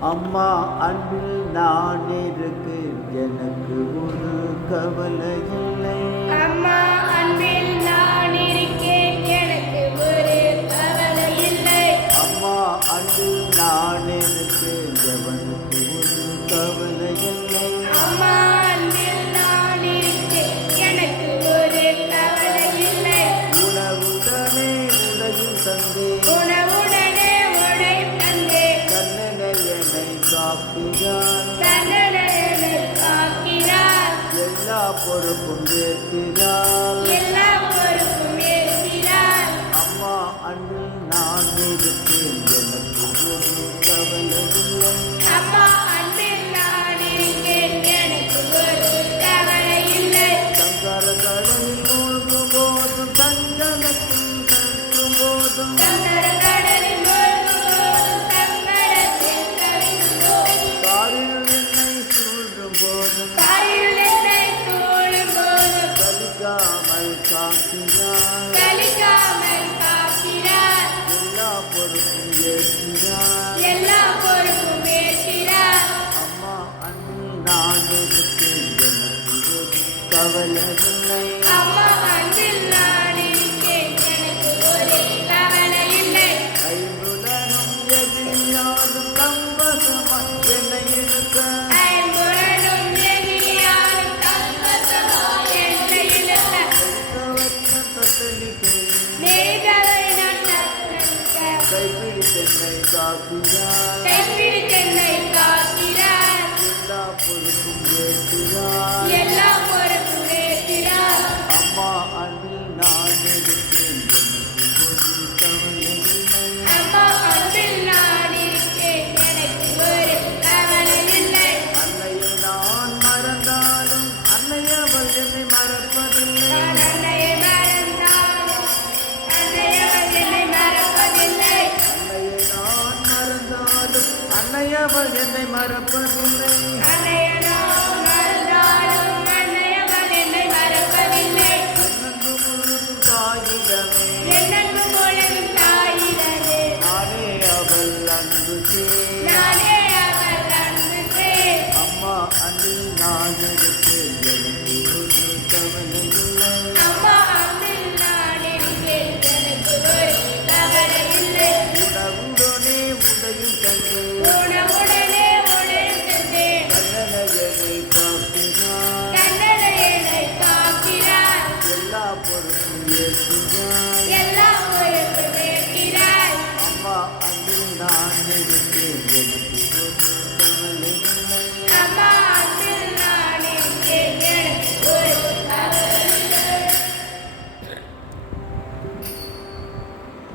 அம்மா அன்பில் நான் இருக்கு எனக்கு ஒரு கவலை இல்லை. அம்மா அன்பில் நான் இருக்கேன் எனக்கு ஒரு கவலை இல்லை. அம்மா அன்பில் நான் பொறுப்பும் ஏற்கிறாள் எல்லா பொறுப்பும் ஏற்கிறார் அம்மா அன்பில் நான் இருக்கேன். எனக்கு ஒரு கவலை இல்லை. அம்மா அன்பில் நான் இருக்கேன். எனக்கு ஒரு கவலை இல்லை. சங்கர கடலில் மூழ்கும் போதும் சங்கமத்தில் கற்கும் போதும். சங்கர கலிக்காமல் காக்கிறாள் சலிக்காமல் காக்கிறார் எல்லா பொறுப்பும் ஏற்கிறாள் எல்லா பொறுப்பும் ஏற்கிறார் அம்மா நான் எனக்கு கவலை இல்லை அம்மா அன்பில் நான் కైపిడి పెన్నై కాకుగా அன்னையவள் என்னை மறப்பதில்லை. அம்மா அன்பில் நான் இருக்கேன் பொறுப்பும் ஏற்றுகிறாய் எல்லா பொறுப்பும் ஏற்கிறாய் அம்மா அன்பில் நான் இருக்கிறேன் எனக்கு ஒரு கவலை இல்லை அம்மா